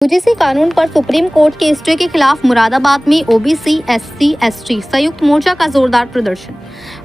UGC कानून पर supreme court के स्टे के खिलाफ मुरादाबाद में ओबीसी, एससी, एसटी संयुक्त मोर्चा का जोरदार प्रदर्शन।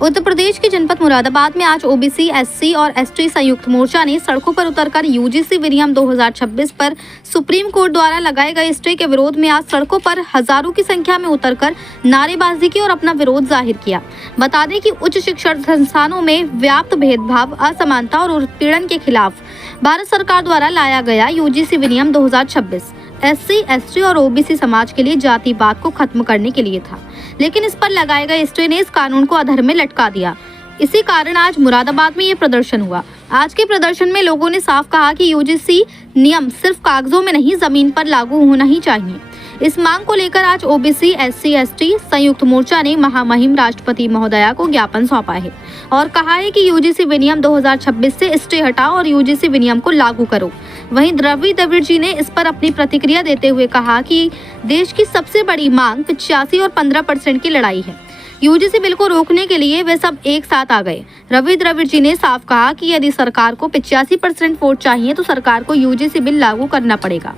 उत्तर प्रदेश के जनपद मुरादाबाद में आज ओबीसी, एससी और एसटी संयुक्त मोर्चा ने सड़कों पर उतरकर यूजीसी विनियम 2026 पर सुप्रीम कोर्ट द्वारा लगाए गए स्टे के विरोध में आज सड़कों पर हजारों की संख्या में उतरकर नारेबाजी की और अपना विरोध जाहिर किया। बता दें कि उच्च शिक्षा संस्थानों में व्याप्त भेदभाव, असमानता और उत्पीड़न के खिलाफ भारत सरकार द्वारा लाया गया यूजीसी विनियम 2026 एससी, एसटी और ओबीसी समाज के लिए जातिवाद को खत्म करने के लिए था, लेकिन इस पर लगाए गए स्टे ने इस कानून को अधर में लटका दिया। इसी कारण आज मुरादाबाद में ये प्रदर्शन हुआ। आज के प्रदर्शन में लोगों ने साफ कहा कि यूजीसी नियम सिर्फ कागजों में नहीं, जमीन पर लागू होना ही चाहिए। इस मांग को लेकर आज ओबीसी, एससी, एसटी संयुक्त मोर्चा ने महामहिम राष्ट्रपति महोदया को ज्ञापन सौंपा है और कहा है कि यूजीसी विनियम 2026 से स्टे हटाओ और यूजीसी विनियम को लागू करो। वहीं द्रविड़ जी ने इस पर अपनी प्रतिक्रिया देते हुए कहा कि देश की सबसे बड़ी मांग 85 और 15% की लड़ाई है। यूजीसी बिल को रोकने के लिए वे सब एक साथ आ गए। द्रविड़ जी ने साफ कहा कि यदि सरकार को 85% वोट चाहिए तो सरकार को यूजीसी बिल लागू करना पड़ेगा,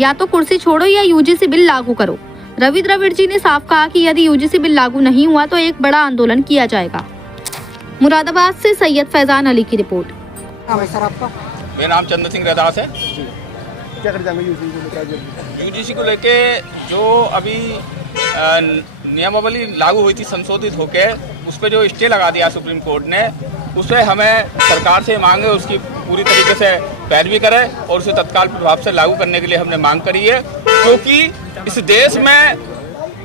या तो कुर्सी छोड़ो या यूजीसी बिल लागू करो। द्रविड़ जी ने साफ कहा कि यदि यूजीसी बिल लागू नहीं हुआ तो एक बड़ा आंदोलन किया जाएगा। मुरादाबाद से सैयद फैजान अली की रिपोर्ट। सर आपका? मेरा नाम चंद्र सिंह रैदास है। क्या कर जाएंगे यूजीसी को लेके जो अभी नियमावली लागू हुई थी संशोधित होके, उस पर जो स्टे लगा दिया सुप्रीम कोर्ट ने, उस पर हमें सरकार से मांग है उसकी पूरी तरीके से पैरवी करे और उसे तत्काल प्रभाव से लागू करने के लिए हमने मांग करी है। क्योंकि इस देश में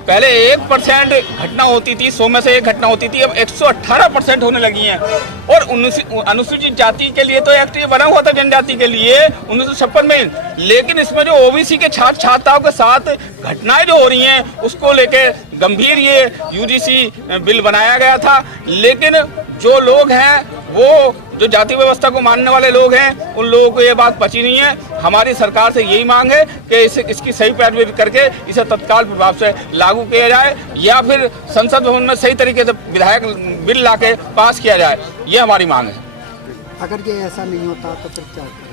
पहले 1% घटना होती थी, 100 में से 1 घटना होती थी, अब 118% होने लगी हैं। और अनुसूचित जाति के लिए तो एक्ट बना हुआ था जनजाति के लिए 1956 में, लेकिन इसमें जो ओबीसी के छात्र छात्राओं के साथ घटनाएं जो हो रही हैं उसको लेके गंभीर ये यूजीसी बिल बनाया गया था। लेकिन जो लोग हैं, वो जो जाति व्यवस्था को मानने वाले लोग हैं, उन लोगों को ये बात पची नहीं है। हमारी सरकार से यही मांग है कि इसकी सही पैरवी करके इसे तत्काल प्रभाव से लागू किया जाए, या फिर संसद भवन में सही तरीके से विधायक बिल लाके पास किया जाए। ये हमारी मांग है। अगर ये ऐसा नहीं होता तो फिर क्या होता?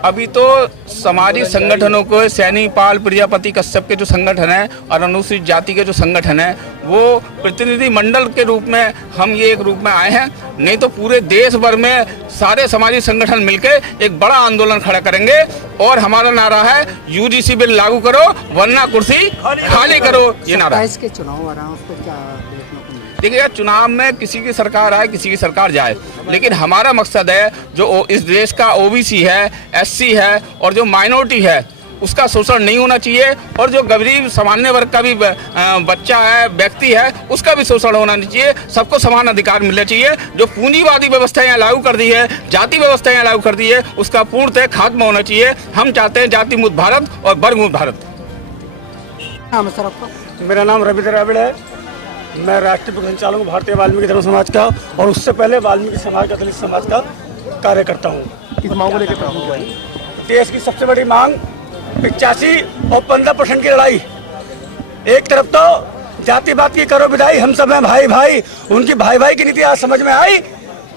अभी तो सामाजिक संगठनों को सैनी, पाल, प्रजापति, कश्यप के जो संगठन हैं और अनुसूचित जाति के जो संगठन हैं, वो प्रतिनिधि मंडल के रूप में हम ये एक रूप में आए हैं। नहीं तो पूरे देश भर में सारे सामाजिक संगठन मिलकर एक बड़ा आंदोलन खड़ा करेंगे और हमारा नारा है यूजीसी बिल लागू करो वरना कुर्सी खाली करो। ये नारा है। के चुनाव आ रहा है, उस पर क्या देखने को मिलेगा? देखिए यार, चुनाव में किसी की सरकार आए, किसी की सरकार जाए, लेकिन हमारा मकसद है जो इस देश का ओबीसी है, एससी है और जो माइनॉरिटी है उसका शोषण नहीं होना चाहिए, और जो गरीब सामान्य वर्ग का भी बच्चा है, व्यक्ति है, उसका भी शोषण होना नहीं चाहिए। सबको समान अधिकार मिलना चाहिए। जो पूंजीवादी व्यवस्था यहाँ लागू कर दी है, जाति व्यवस्था यहाँ लागू कर दी है, उसका पूर्णतः खात्मा होना चाहिए। हम चाहते हैं जाति मुक्त भारत और वर्ग मुक्त भारत। नाम है सर आपका? मेरा नाम रवि द्रविड़ है। मैं राष्ट्रीय संचालक हूँ भारतीय वाल्मीकि धर्म समाज का, और उससे पहले वाल्मीकि समाज का, दलित समाज का कार्य करता हूँ। इस मांग को लेकर देश की सबसे बड़ी मांग 85 और 15% की लड़ाई। एक तरफ तो जातिवाद की करो विदाई, हम सब हैं भाई भाई, उनकी भाई भाई की नीति आज समझ में आई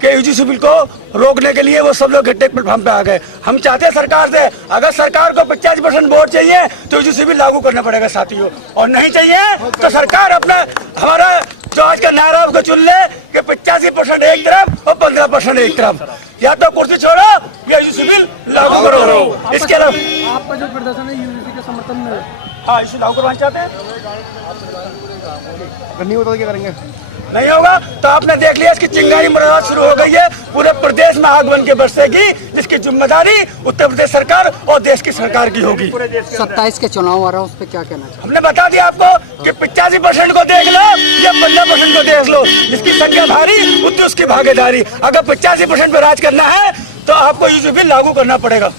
कि यूजीसी बिल को रोकने के लिए वो सब लोग घट्टे प्लेटफॉर्म पे आ गए। हम चाहते हैं सरकार से, अगर सरकार को 85% वोट चाहिए तो यूजीसी बिल लागू करना पड़ेगा साथियों, और नहीं चाहिए तो सरकार अपना हमारा जो आज का नारा उसको चुन ले कि 85% एक तरफ और 15% एक तरफ, या तो कुर्सी छोड़ो या यूजीसी बिल लागू करो। इसके अलावा आपका जो प्रदर्शन है यूजीसी के समर्थन में, हाँ, इसे लागू करवाना चाहते हैं। अगर नहीं होता तो क्या करेंगे? नहीं होगा तो आपने देख लिया, इसकी चिंगारी मुरादाबाद शुरू हो गई है। पूरे प्रदेश में आग बन के बरसेगी, जिसकी जिम्मेदारी उत्तर प्रदेश सरकार और देश की सरकार की होगी। 27 के चुनाव आ रहा है, उस पर क्या कहना चाहिए? हमने बता दिया आपको कि 85% को देख लो या 15% को देख लो, जिसकी संख्या भारी उतनी उसकी भागीदारी। अगर 85% पे राज करना है तो आपको यूजीसी बिल लागू करना पड़ेगा।